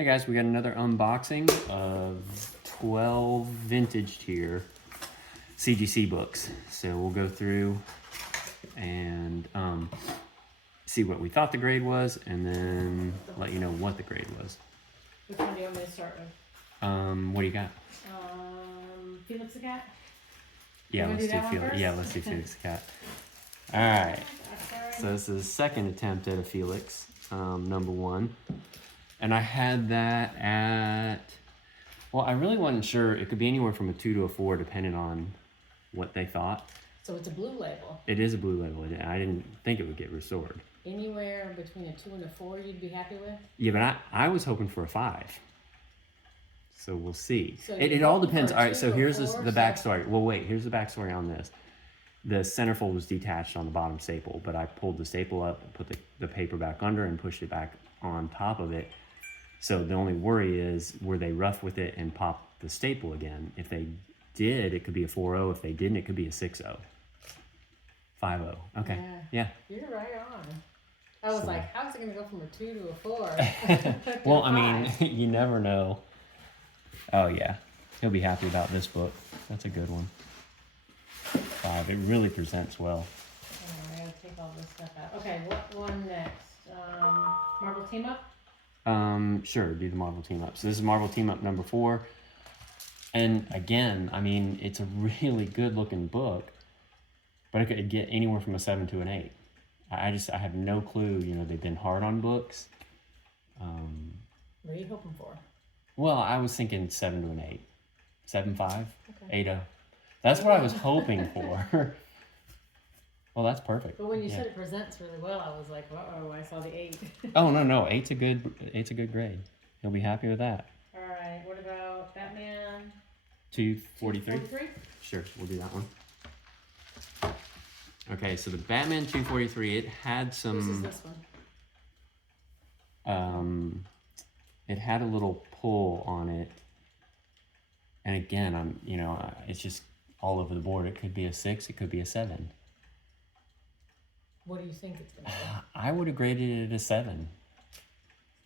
Hey guys, we got another unboxing of 12 vintage tier CGC books. So we'll go through and see what we thought the grade was and then let you know what the grade was. Which one do you want me to start with? What do you got? Felix the Cat? Yeah, let's do Felix. Yeah, let's do Felix the Cat. Alright. So this is the second attempt at a Felix, number one. And I had that at, well, I really wasn't sure. It could be anywhere from a 2 to a 4, depending on what they thought. So it's a blue label. It is a blue label. I didn't think it would get restored. Anywhere between a 2 and a 4 you'd be happy with? Yeah, but I was hoping for a 5. So we'll see. So it all depends. All right, so here's the so backstory. Well, wait, here's the backstory on this. The centerfold was detached on the bottom staple, but I pulled the staple up, put the paper back under, and pushed it back on top of it. So the only worry is, were they rough with it and pop the staple again? If they did, it could be a 4-0. If they didn't, it could be a 6-0. 5-0. Okay. Yeah. You're right on. I was like, how's it going to go from a 2 to a 4? Well, I mean, you never know. Oh, yeah. He'll be happy about this book. That's a good one. 5. It really presents well. I gotta take all this stuff out. Okay, what one next? Marvel Team Up? Sure, do the Marvel Team Up. So this is Marvel Team Up number 4. And again, I mean, it's a really good looking book, but it could get anywhere from a 7 to an 8. I have no clue. You know, they've been hard on books. What are you hoping for? Well, I was thinking 7 to an 8. 7.5, okay. 8.0. That's what I was hoping for. Well, that's perfect. But when you said it presents really well, I was like, uh-oh, I saw the 8. Oh, no, 8's a good grade. He'll be happy with that. All right, what about Batman? 243? 243? Sure, we'll do that one. Okay, so the Batman 243, it had some... This is this one. It had a little pull on it. And again, it's just all over the board. It could be a 6, it could be a 7. What do you think it's going to be? I would have graded it a 7.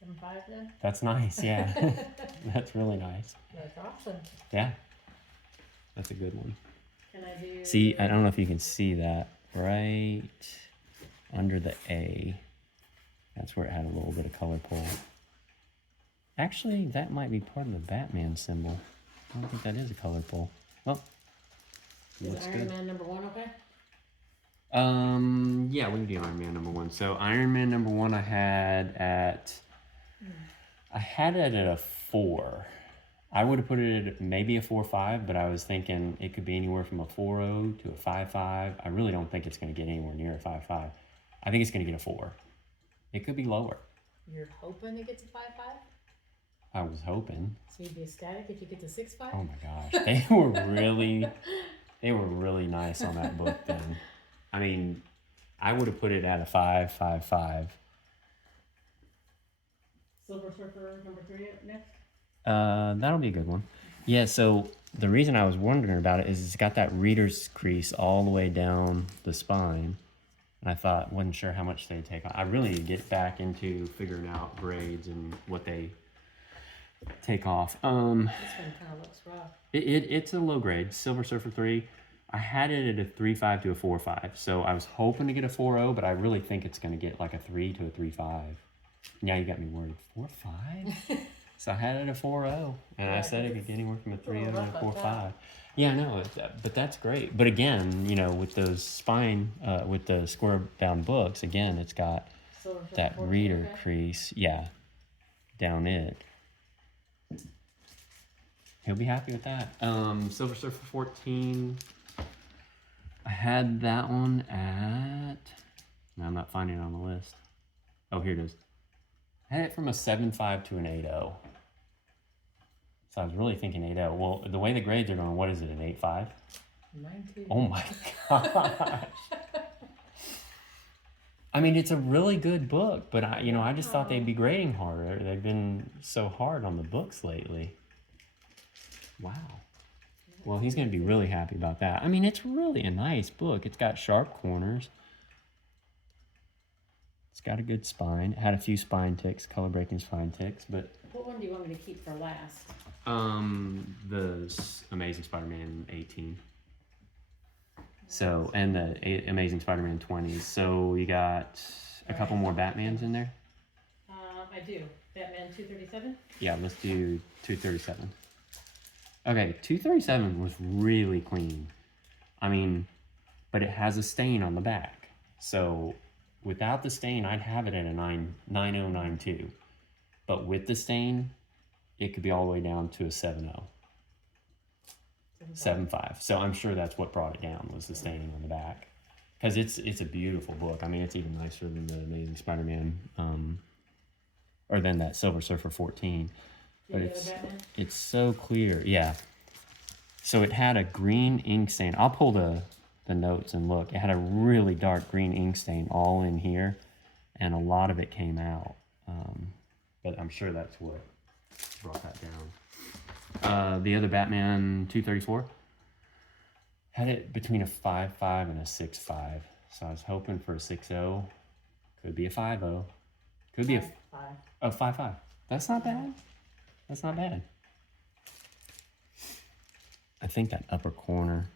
7.5 then? That's nice, yeah. That's really nice. That's awesome. Yeah. That's a good one. Can I do... See, I don't know if you can see that. Right under the A. That's where it had a little bit of color pull. Actually, that might be part of the Batman symbol. I don't think that is a color pull. Well, is Iron Man number 1 okay? Yeah, we can do Iron Man number 1. So Iron Man number 1 I had it at a 4. I would have put it at maybe a 4.5, but I was thinking it could be anywhere from a 4.0 to a 5.5. I really don't think it's going to get anywhere near a 5.5. I think it's going to get a 4. It could be lower. You're hoping it gets a 5.5? I was hoping. So you'd be ecstatic if you get to 6.5? Oh my gosh, they were really nice on that book then. I mean, I would have put it at a 5.5. Silver Surfer number 3 next? That'll be a good one. Yeah, so the reason I was wondering about it is it's got that reader's crease all the way down the spine. And I wasn't sure how much they'd take on. I really need to get back into figuring out grades and what they take off. This one kind of looks rough. It's a low grade, Silver Surfer 3. I had it at a 3.5 to a 4.5. So I was hoping to get a 4.0, but I really think it's going to get like a 3 to a 3.5. Now you got me worried. 4.5? So I had it at a 4.0, and I said it could get anywhere from a 3.0 to a 4.5. Yeah, no, but that's great. But again, with those spine, with the square-bound books, again, it's got that reader crease, down it. He'll be happy with that. Silver Surfer 14, I had that one at, no, I'm not finding it on the list. Oh, here it is. I had it from a 7.5 to an 8.0. So I was really thinking 8.0. Well, the way the grades are going, what is it, an 8.5? 19. Oh my gosh. I mean, it's a really good book, but I just thought they'd be grading harder. They've been so hard on the books lately. Wow. Well, he's going to be really happy about that. I mean, it's really a nice book. It's got sharp corners. It's got a good spine. It had a few spine ticks, color breaking spine ticks, but What one do you want me to keep for last? Amazing Spider-Man 18. So, and the Amazing Spider-Man 20s. So you got a couple more Batmans in there? I do. Batman 237? Yeah, let's do 237. Okay, 237 was really clean. I mean, but it has a stain on the back. So without the stain, I'd have it at a 9092. But with the stain, it could be all the way down to a 70. 75. So I'm sure that's what brought it down, was the staining on the back. Because it's a beautiful book. I mean, it's even nicer than the Amazing Spider-Man, or than that Silver Surfer 14. But it's so clear. Yeah. So it had a green ink stain. I'll pull the notes and look. It had a really dark green ink stain all in here, and a lot of it came out. But I'm sure that's what brought that down. The other Batman 234 had it between a 5.5 and a 6.5. So I was hoping for a 6.0. Could be a 5.0. Could be a 5.5. That's not bad. That's not bad. I think that upper corner,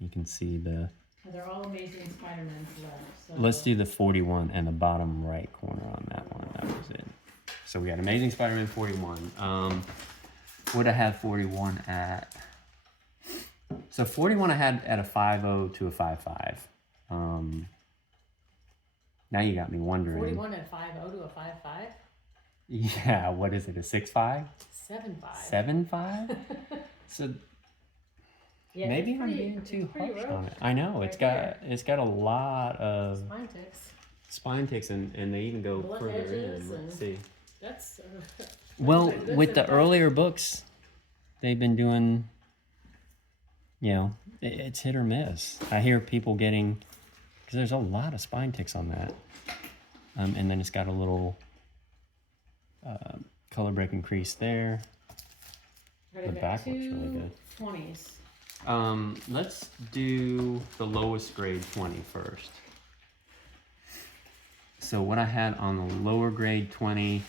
you can see the... They're all Amazing Spider-Mans left. So. Let's do the 41 and the bottom right corner on that one. That was it. So we got Amazing Spider-Man 41. What I had 41 at... So 41 I had at a 5.0 to a 5.5. Now you got me wondering. 41 at 5.0 to a 5.5? Yeah, what is it, a 6.5? 7.5. 7.5? So... Yeah, maybe I'm being too harsh on it. I know, it's got a lot of spine ticks and they even go further in. Let's see. That's well, with the earlier books, they've been doing, you know, it's hit or miss. I hear people getting, because there's a lot of spine ticks on that. And then it's got a little color breaking crease there. The back looks really good. 20s. Let's do the lowest grade 20 first. So what I had on the lower grade 20,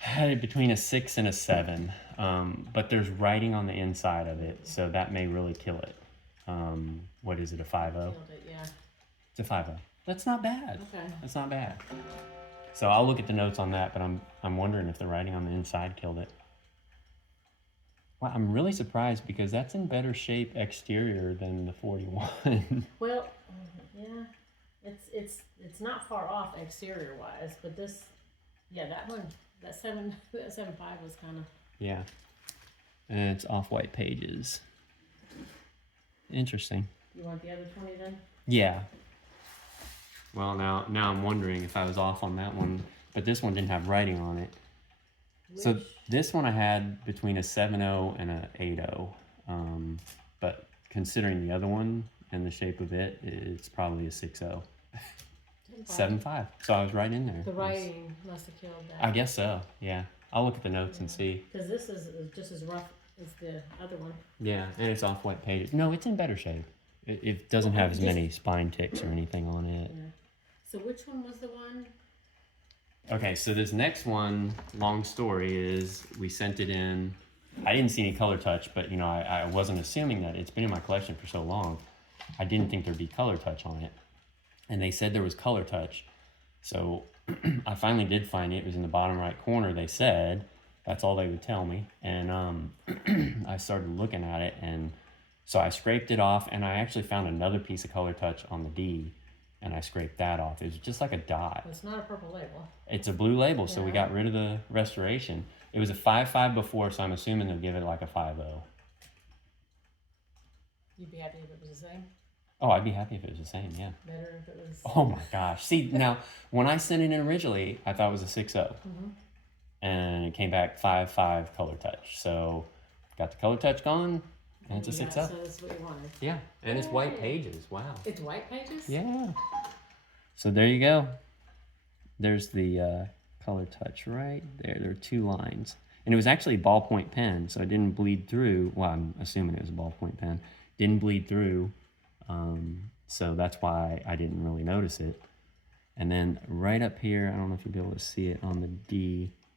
I had it between a 6 and a 7. But there's writing on the inside of it, so that may really kill it. What is it, a 5.0? Killed it, yeah. It's a 5.0. That's not bad. Okay. That's not bad. So I'll look at the notes on that, but I'm wondering if the writing on the inside killed it. Well, I'm really surprised because that's in better shape exterior than the 41. Well, yeah, it's not far off exterior wise, but this, yeah, that one, that 7.5 was kind of. Yeah, and it's off-white pages. Interesting. You want the other 20 then? Yeah. Well, now I'm wondering if I was off on that one, but this one didn't have writing on it. So this one I had between a 7.0 and a 8.0, but considering the other one and the shape of it, it's probably a 6.0. 7.5. So I was right in there. The writing must have killed that. I guess so. Yeah, I'll look at the notes and see. Because this is just as rough as the other one. Yeah, and it's off-white pages. No, it's in better shape. It doesn't have as many spine ticks or anything on it. Yeah. So which one was the one? Okay, so this next one, long story, is we sent it in. I didn't see any color touch, but you know, I wasn't assuming that. It's been in my collection for so long. I didn't think there'd be color touch on it. And they said there was color touch. So I finally did find it. It was in the bottom right corner, they said. That's all they would tell me. And I started looking at it, and so I scraped it off, and I actually found another piece of color touch on the D. And I scraped that off. It was just like a dot. It's not a purple label. It's a blue label, so we got rid of the restoration. It was a 5.5 before, so I'm assuming they'll give it like a 5.0. You'd be happy if it was the same? Oh, I'd be happy if it was the same, yeah. Better if it was... Oh my gosh. See, now, when I sent it in originally, I thought it was a 6.0. Mm-hmm. And it came back 5.5 color touch. So, got the color touch gone, and it's a 6.0. So that's what you wanted. Yeah, and it's white pages. Wow. It's white pages? Yeah. So there you go. There's the color touch right there. There are 2 lines. And it was actually a ballpoint pen, so it didn't bleed through. Well, I'm assuming it was a ballpoint pen. Didn't bleed through, so that's why I didn't really notice it. And then right up here, I don't know if you'll be able to see it on the D,